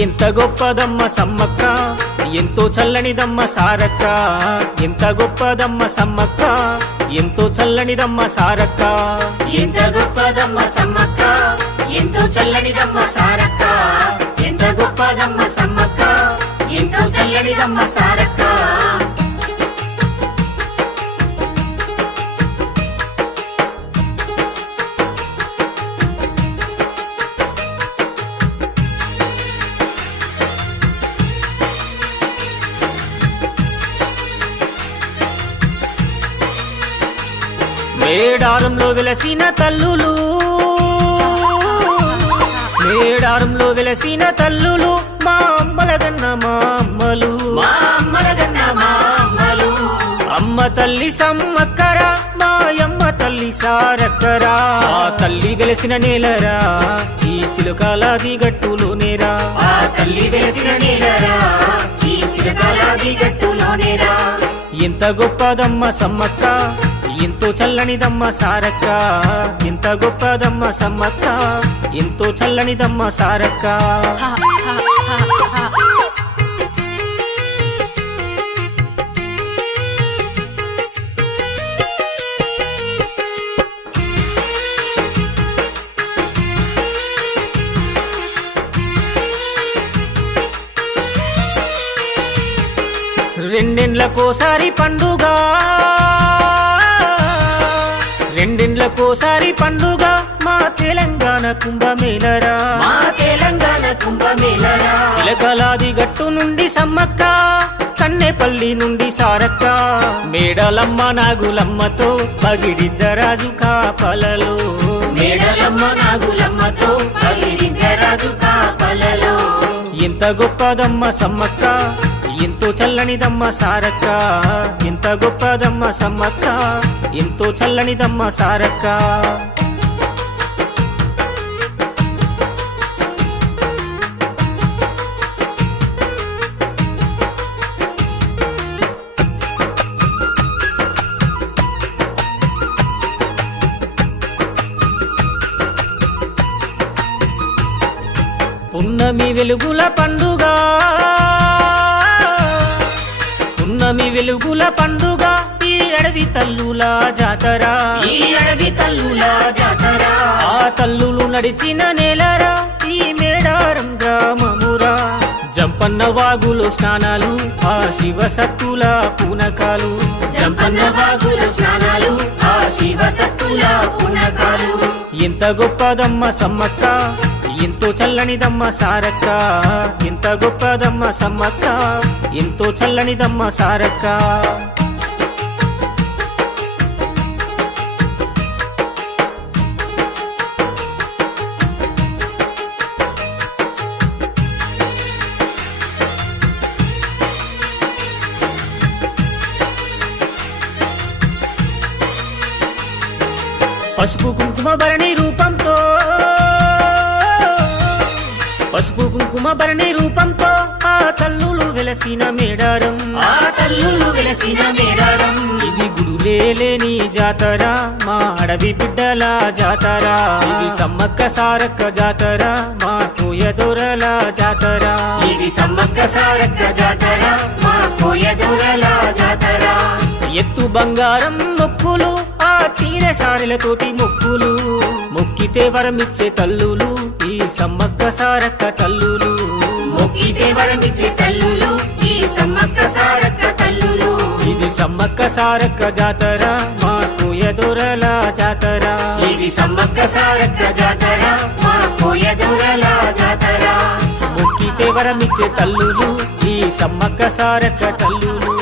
ఎంత గొప్పదమ్మ సమ్మక్క? ఎంతో చల్లనిదమ్మ సారక్క? ఎంత గొప్పదమ్మ సమ్మక్క? ఎంతో చల్లనిదమ్మ సారక్క? ఎంత గొప్పదమ్మ సమ్మక్క? ఎంతో చల్లనిదమ్మ సారక్క? ఎంత గొప్పదమ్మ సమ్మక్క? ఎంతో చల్లనిదమ్మ సారక్క? మేడారంలో వెలసిన తల్లులు. మేడారంలో వెలసిన తల్లులు మా అమ్మలగన్న మా అమ్మలు. మా అమ్మలగన్న మా అమ్మలు. అమ్మ తల్లి సమ్మక్కరా మా అమ్మ తల్లి సారక్కరా. ఆ తల్లి వెలసిన నేలరా ఈ చిలుకాలాది గట్టులోనేరా ఆ తల్లి వెలిసిన నీలరా ఈ చిరకాలాది గట్టులోనేరా ఎంత గొప్పదమ్మ సమ్మక్క ఎంతో చల్లనిదమ్మ సారక్క ఇంత గొప్పదమ్మ సమ్మక్క ఎంతో చల్లనిదమ్మ సారక్క. రెండెండ్లకోసారి పండుగ రెండెండ్లకోసారి పండుగ మా తెలంగాణ కుంభమేళరా. మా తెలంగాణ కుంభమేళరా. చిలకలాది గట్టు నుండి సమ్మక్క కన్నెపల్లి నుండి సారక్క. మేడలమ్మ నాగులమ్మతో పగిడిద్దరాజు కాపలలో. మేడలమ్మ నాగులమ్మతో పగిడిద్దరాజు కాపలలో. ఎంత గొప్పదమ్మ సమ్మక్క ఎంతో చల్లనిదమ్మ సారక్క. ఎంత గొప్పదమ్మ సమ్మక్క ఎంతో చల్లనిదమ్మ సారక్క. పున్నమి వెలుగుల పండుగ. పున్నమి వెలుగుల పండుగ. అడవి తల్లుల జాతర. ఈ అడవి తల్లుల జాతర. ఆ తల్లులు నడిచిన నేలరా ఈ మేడారం గ్రామమురా. జంపన్న వాగులు స్నానాలు ఆ శివ సత్తుల పూనకాలు. జంపన్న బాగుల స్నానాలు ఆ శివ సత్తుల పునకాలు. ఎంత గొప్పదమ్మ సమ్మక్క ఎంతో చల్లనిదమ్మ సారక్క. ఎంత గొప్పదమ్మ సమ్మక్క ఎంతో చల్లనిదమ్మ సారక్క. పసుపు కుంకుమ భరణి రూపంతో. పసుపు కుంకుమ భరణి రూపంతో ఆ తల్లులు వెలసిన మేడారం. ఆ తల్లులు వెలసిన మేడారం. ఇది గుడులే లేని జాతర మా అడవి బిడ్డల జాతర. ఇది సమ్మక్క సారక్క జాతర మా కోయదొరల జాతర. ఇది సమ్మక్క సారక్క జాతర మా కోయదూరల జాతర. ఎత్తు బంగారం చీర సారెలతోటి మొక్కులు మొక్కితే వరమిచ్చే తల్లులు ఈ సమ్మక్క సారక్క తల్లులు. మొక్కితే వరమిచ్చే తల్లులు ఈ సమ్మక్క సారక్క తల్లులు. ఇది సమ్మక్క సారక్క జాతర మా కోయదొరల జాతర. ఇది సమ్మక్క సారక్క జాతర మా కోయదూరల జాతర. మొక్కితే వరమిచ్చే తల్లులు ఈ సమ్మక్క సారక్క తల్లులు.